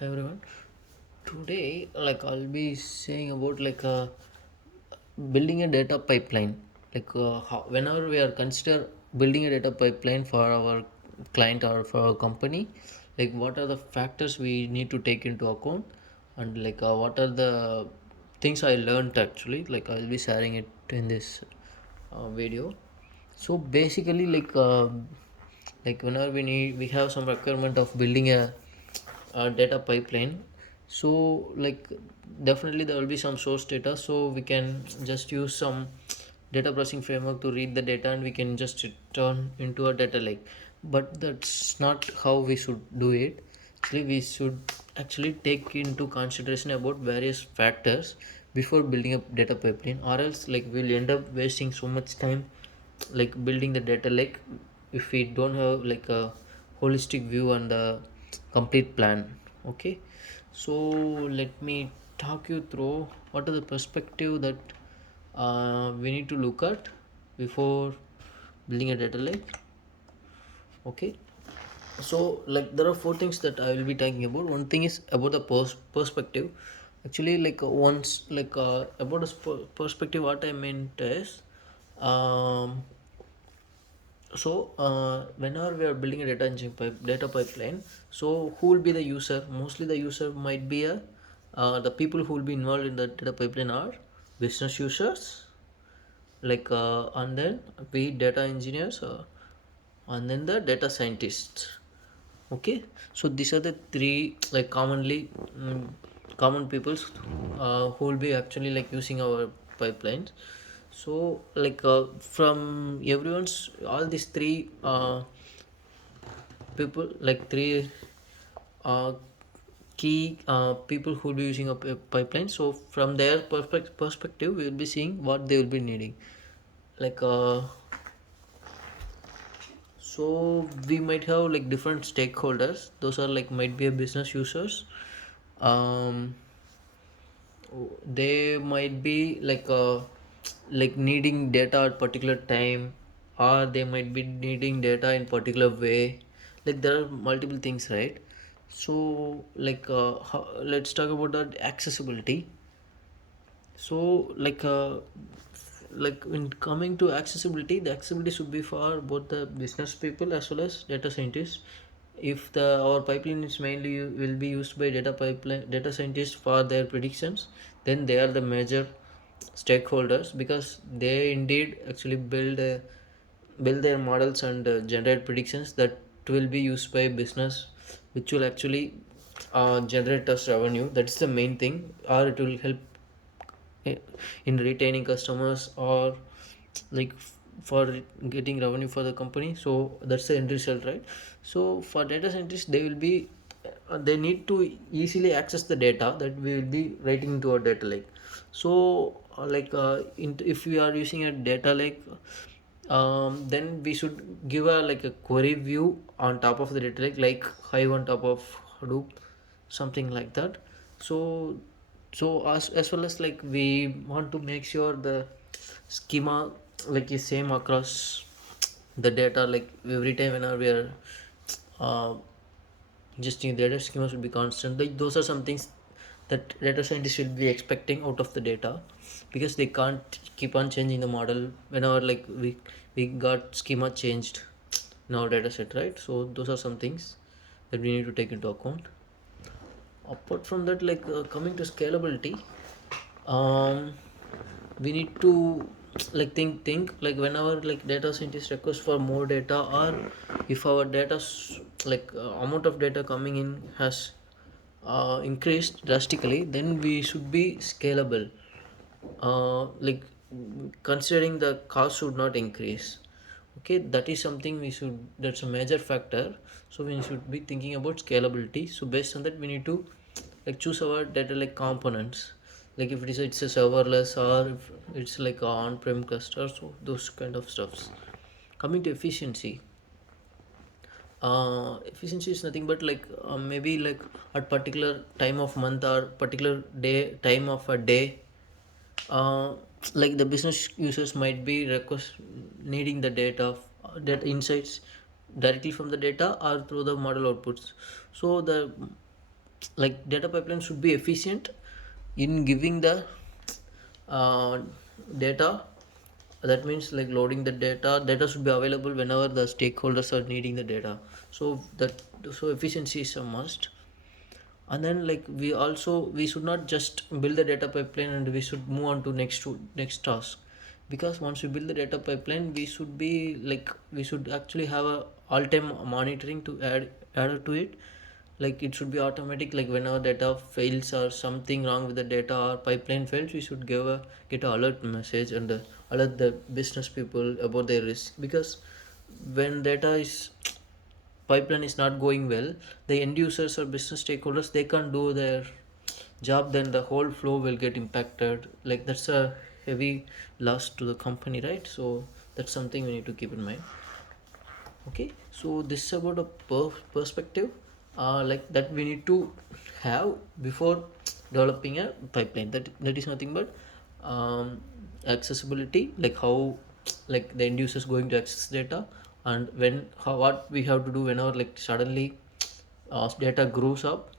Hi everyone. Today, I'll be saying about building a data pipeline. Whenever we are consider building a data pipeline for our client or for our company, what are the factors we need to take into account, and what are the things I learned actually. I'll be sharing it in this video. So basically, whenever we have some requirement of building a data pipeline, so definitely there will be some source data, so we can just use some data processing framework to read the data and we can just turn into a data lake. But that's not how we should do it. Actually, we should actually take into consideration about various factors before building a data pipeline, or else we'll end up wasting so much time building the data lake if we don't have a holistic view on the complete plan. Okay, so let me talk you through what are the perspective that we need to look at before building a data lake. Okay, so there are four things that I will be talking about. One thing is about the perspective. Actually, once about the perspective, what I meant is, um whenever we are building a data pipeline, so who will be the user? Mostly the user might be the people who will be involved in the data pipeline are business users, and then we data engineers, and then the data scientists. Okay, so these are the three common peoples who will be actually using our pipelines. So from everyone's all these three people, three uh, key people who will be using a pipeline, so from their perspective we will be seeing what they will be needing. like uh, so we might have different stakeholders. Those are might be a business users. um they might be needing data at particular time, or they might be needing data in particular way. There are multiple things, right? So let's talk about the accessibility. So in coming to accessibility, the accessibility should be for both the business people as well as data scientists. If the our pipeline is mainly will be used by data scientists for their predictions, then they are the major stakeholders, because they indeed actually build their models and generate predictions that will be used by business, which will actually generate us revenue. That's the main thing, or it will help in retaining customers, or like for getting revenue for the company. So that's the end result, right? So for data scientists, they will be they need to easily access the data that we will be writing into a data lake. So if we are using a data lake, then we should give a a query view on top of the data lake, like Hive on top of Hadoop, something like that. So as well as we want to make sure the schema is same across the data. Every time whenever we are uh, just the data schema should be constant. Those are some things that data scientists will be expecting out of the data, because they can't keep on changing the model whenever we got schema changed in our data set, right? So those are some things that we need to take into account. Apart from that, coming to scalability, um we need to think whenever data scientist request for more data, or if our data amount of data coming in has increased drastically, then we should be scalable. Considering the cost should not increase. Okay, that is something we should, that's a major factor. So we should be thinking about scalability. So based on that, we need to choose our data components, if it is it's a serverless, or if it's a on-prem cluster, so those kind of stuffs. Coming to efficiency, efficiency is nothing but maybe at particular time of month or particular day time of a day, uh, the business users might be request needing the data insights directly from the data or through the model outputs. So the like data pipeline should be efficient in giving the uh, data. That means like loading the data should be available whenever the stakeholders are needing the data. So that, so efficiency is a must. And then like we should not just build the data pipeline and we should move on to next task, because once we build the data pipeline we should be like we should actually have a all time monitoring to add to it. Like it should be automatic, like whenever data fails or something wrong with the data or pipeline fails, we should get a alert message and alert the business people about their risk. Because when data is pipeline is not going well, the end users or business stakeholders, they can't do their job, then the whole flow will get impacted. Like that's a heavy loss to the company, right? So that's something we need to keep in mind. Okay, so this is about a perspective like that we need to have before developing a pipeline. That is nothing but accessibility, like how like the end user is going to access data, and what we have to do whenever like suddenly data grows up,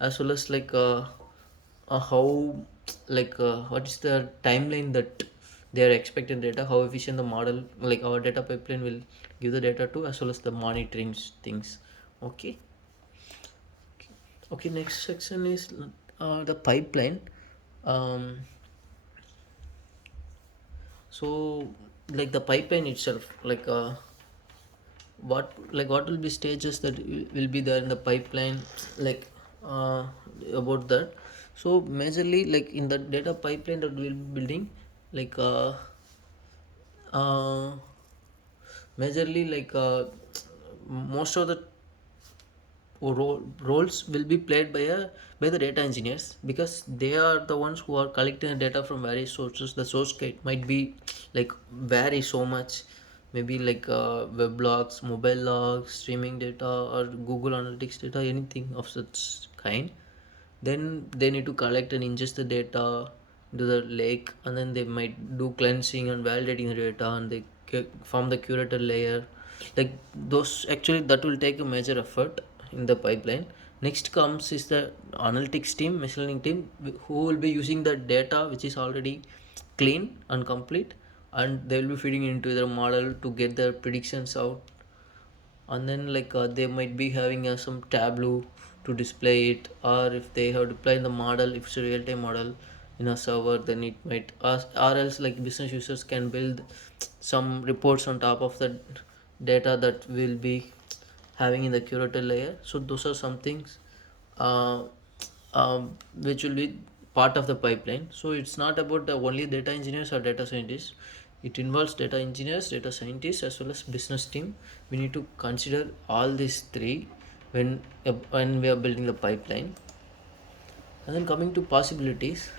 as well as like how like what is the timeline that they are expecting data, how efficient the model like our data pipeline will give the data to, as well as the monitoring things. Okay. Okay, next section is the pipeline. um, so like the pipeline itself, what will be stages that will be there in the pipeline, like uh, about that. So majorly like in the data pipeline that we'll be building, like uh, majorly like most of the roles will be played by the data engineers, because they are the ones who are collecting the data from various sources. The source might be like vary so much, maybe like web logs, mobile logs, streaming data, or Google Analytics data, anything of such kind. Then they need to collect and ingest the data into the lake, and then they might do cleansing and validating the data, and they form the curator layer. Like those, actually that will take a major effort in the pipeline. Next comes is the analytics team, machine learning team, who will be using the data which is already clean and complete, and they will be feeding into their model to get their predictions out. And then like they might be having some tableau to display it, or if they have deployed the model, if it's a real-time model in a server, then it might or else like business users can build some reports on top of the data that will be having in the curator layer. So those are some things uh, which will be part of the pipeline. So it's not about the only data engineers or data scientists. It involves data engineers, data scientists, as well as business team. We need to consider all these three when we are building the pipeline. And then coming to possibilities,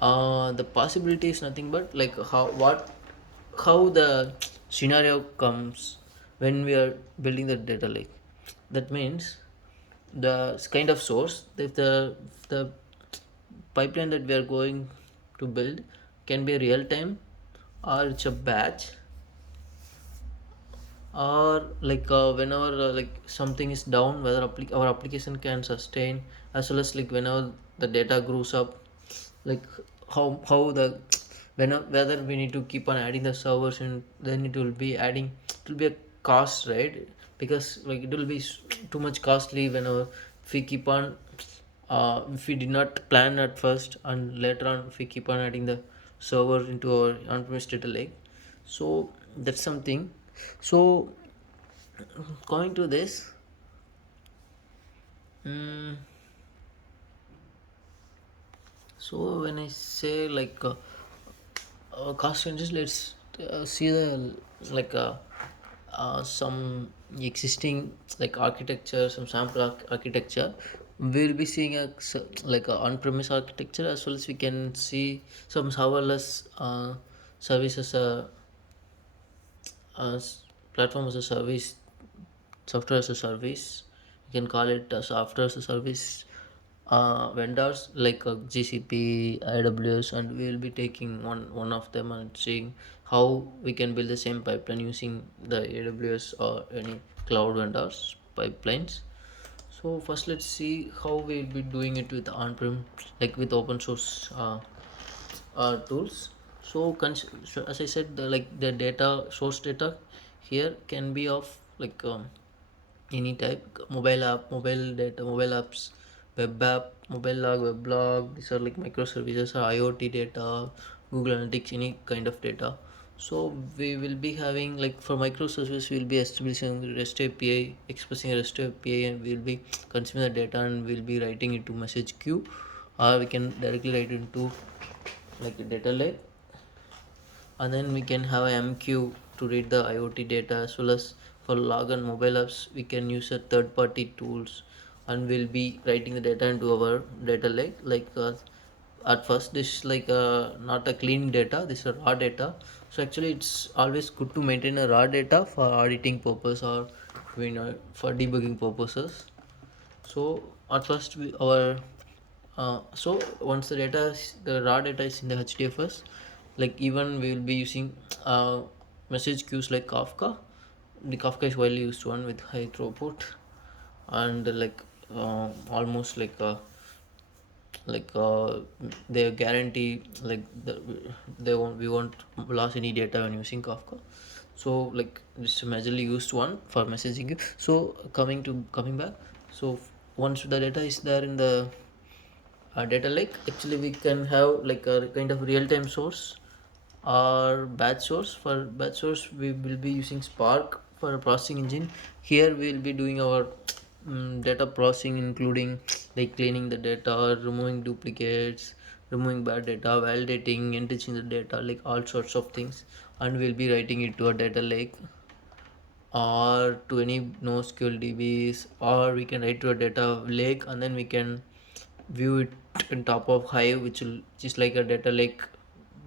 the possibility is nothing but like how the scenario comes when we are building the data lake. That means the kind of source, if the pipeline that we are going to build can be real time, or it's a batch, or like whenever like something is down, whether our application can sustain, as well as like whenever the data grows up, like how the whether we need to keep on adding the servers, and then it will be a cost, right? Because like it will be too much costly whenever if we keep on if we did not plan at first, and later on if we keep on adding the server into our on-premise data lake. So that's something. So going to this, mm, so when I say like cost changes, let's see the like some existing like architecture, some sample architecture. We'll be seeing like a on-premise architecture, as well as we can see some serverless services, platform as a service, software as a service. You can call it software as a service vendors like GCP, AWS, and we will be taking one of them and seeing how we can build the same pipeline using the AWS or any cloud vendors pipelines. So first, let's see how we'll be doing it with on-prem, like with open source tools. So, so as I said, the data source data here can be of any type: mobile app, mobile data, mobile apps, web app, mobile log, web log. These are like microservices or IoT data, Google Analytics, any kind of data. So we will be having, like, for microservice, we'll be establishing REST API, expressing a REST API, and we'll be consuming the data and we'll be writing it to message queue, or we can directly write it into like a data lake, and then we can have a MQ to read the IoT data, as well as for log and mobile apps we can use a third party tools, and we'll be writing the data into our data lake. At first this is like not a clean data, this is a raw data. So actually it's always good to maintain a raw data for auditing purpose, or for debugging purposes. So at first so once the raw data is in the HDFS, like even we will be using message queues like Kafka. The Kafka is widely used one with high throughput, and almost like they guarantee they won't we won't lose any data when using Kafka. So like this is a majorly used one for messaging you. So coming back, so once the data is there in the data lake, actually we can have like a kind of real-time source or batch source. For batch source we will be using Spark for a processing engine. Here we will be doing our data processing, including like cleaning the data, removing duplicates, removing bad data, validating, enriching the data, like all sorts of things, and we'll be writing it to a data lake or to any NoSQL DBs, or we can write to a data lake and then we can view it on top of Hive, which is like a data lake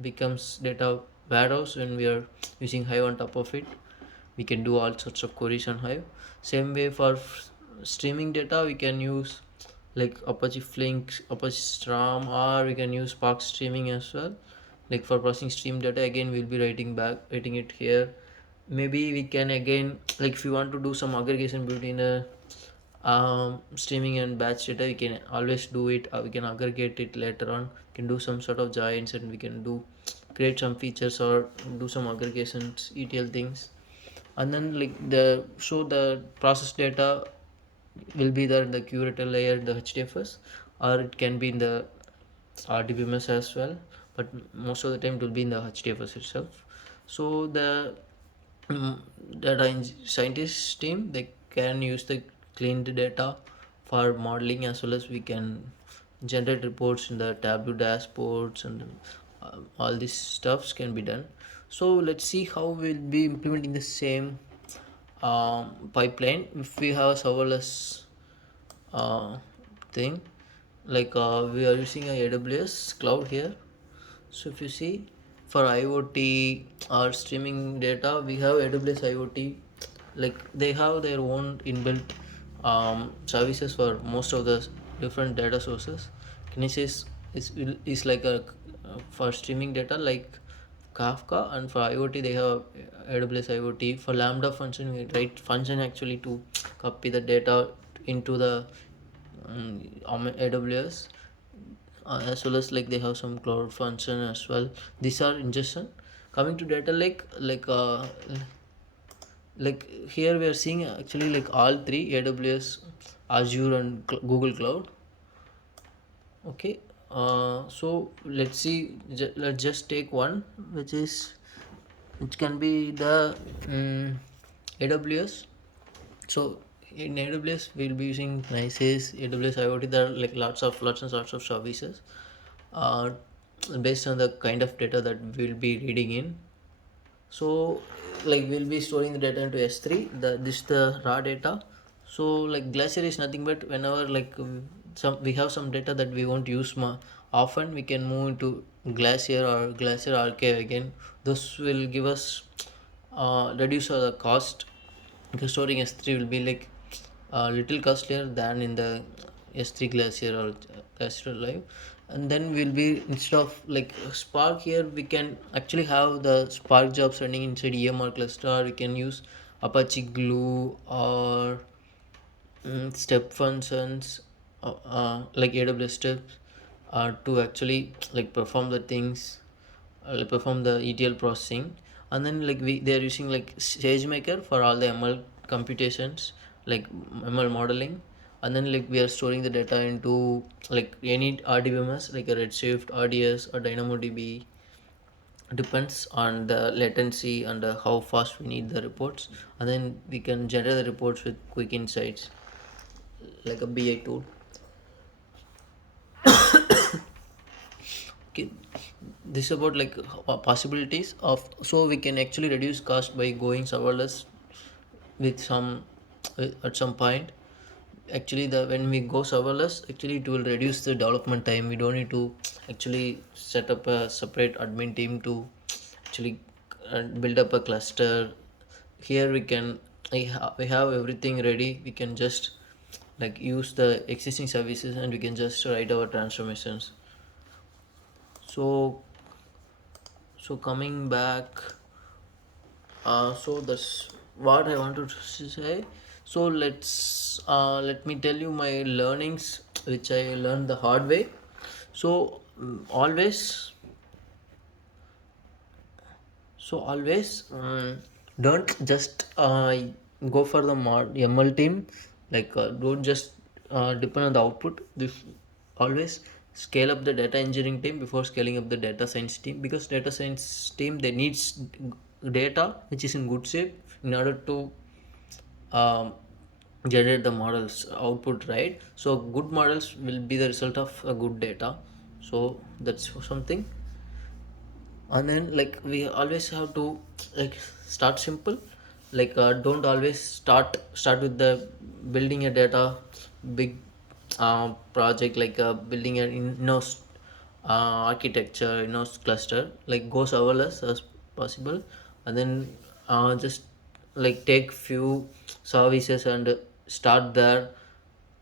becomes data warehouse when we are using Hive on top of it. We can do all sorts of queries on Hive. Same way for streaming data, we can use like Apache Flink, Apache Storm, or we can use Spark Streaming as well. Like for processing stream data, again we'll be writing it here. Maybe we can again, like if you want to do some aggregation between the streaming and batch data, we can always do it. We can aggregate it later on. We can do some sort of joins, and we can create some features or do some aggregations, ETL things. And then the process data will be there in the curator layer in the HDFS, or it can be in the RDBMS as well, but most of the time it will be in the HDFS itself. So the mm, scientist team, they can use the cleaned data for modeling, as well as we can generate reports in the Tableau dashboards, and all these stuffs can be done. So let's see how we'll be implementing the same pipeline if we have serverless uh, thing. We are using a AWS cloud here. So if you see, for IoT or streaming data, we have AWS IoT. Like they have their own inbuilt services for most of the different data sources. Kinesis is like a for streaming data like Kafka, and for IoT they have AWS IoT. For Lambda function, we write function actually to copy the data into the AWS, as well as like they have some cloud function as well. These are ingestion. Coming to data lake, like here we are seeing actually like all three: AWS, Azure, and Google Cloud. Okay, so let's see. Let's just take one, which can be the AWS. So in AWS we'll be using Nices, AWS IoT. There are like lots and lots of services uh, based on the kind of data that we'll be reading in. So like we'll be storing the data into S3. This is the raw data. So like Glacier is nothing but whenever some we have some data that we won't use often, we can move into Glacier or Glacier Archive again. This will give us reduce the cost, because storing S3 will be like a little costlier than in the S3 Glacier or Glacier Live. And then we'll be, instead of like Spark, here we can actually have the Spark jobs running inside EMR cluster, or we can use Apache Glue or step functions, like AWS steps, to actually like perform the things, like perform the ETL processing. And then like they are using like SageMaker for all the ML computations, like ML modeling. And then like we are storing the data into like any RDBMS, like a Redshift, RDS, or DynamoDB. Depends on the latency and how fast we need the reports. And then we can generate the reports with quick insights, like a BI tool. Okay, this is about like possibilities of, so we can actually reduce cost by going serverless with some at some point. Actually, the when we go serverless, actually it will reduce the development time. We don't need to actually set up a separate admin team to actually build up a cluster. Here we have everything ready. We can just like use the existing services, and we can just write our transformations. So coming back, so that's what I wanted to say. So let me tell you my learnings, which I learned the hard way. So always, always don't just go for the ML team. Like don't just depend on the output. This always scale up the data engineering team before scaling up the data science team, because data science team, they needs data which is in good shape in order to um, generate the models output, right? So good models will be the result of a good data. So that's something. And then like we always have to like start simple. Like don't always start with the building a data big project, like building an in-house architecture, in-house cluster. Like go serverless as possible. And then just like take few services and start there.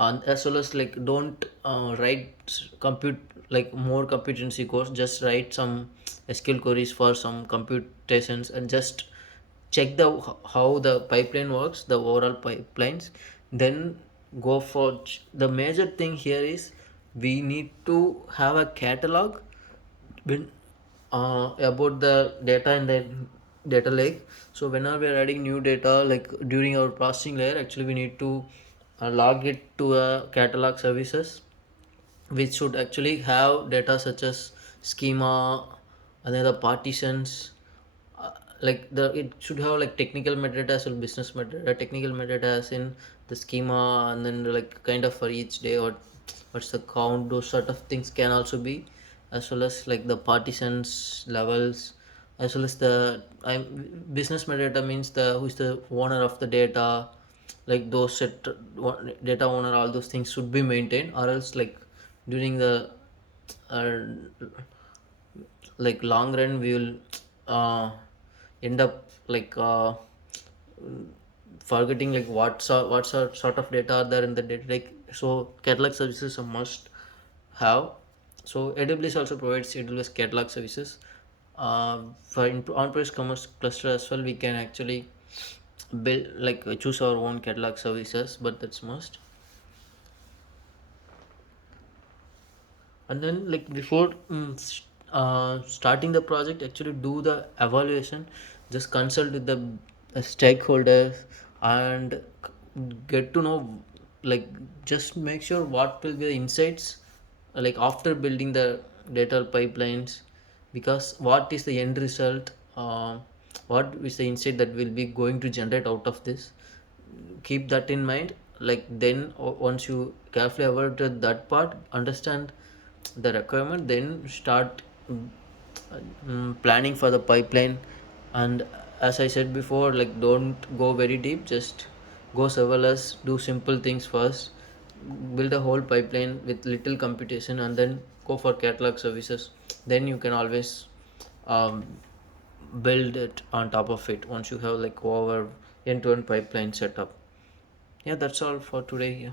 And as well as like don't write compute like more competency course, just write some SQL queries for some computations, and just check the how the pipeline works, the overall pipelines. Then go for the major thing here is we need to have a catalog when about the data in the data lake. So whenever we are adding new data, like during our processing layer, actually we need to log it to a catalog services, which should actually have data such as schema and then the partitions. Like the it should have like technical metadata as well, business metadata. Technical metadata as in the schema, and then like kind of for each day, or what's the count, those sort of things can also be, as well as like the partitions levels, as well as the business metadata means the who's the owner of the data, like those data owner, all those things should be maintained, or else like during the uh, like long run we will uh, end up like forgetting like what sort of data are there in the data lake. So catalog services are must have. So AWS also provides AWS catalog services. For on-premise commerce cluster as well, we can actually build like choose our own catalog services, but that's must. And then like before starting the project, actually do the evaluation. Just consult with the stakeholders and get to know, like just make sure what will be the insights like after building the data pipelines, because what is the end result, what is the insight that will be going to generate out of this. Keep that in mind. Like then once you carefully evaluate that part, understand the requirement, then start planning for the pipeline. And as I said before, like don't go very deep, just go serverless, do simple things first, build a whole pipeline with little computation, and then go for catalog services. Then you can always um, build it on top of it once you have like over end-to-end pipeline setup. Yeah, that's all for today. Yeah.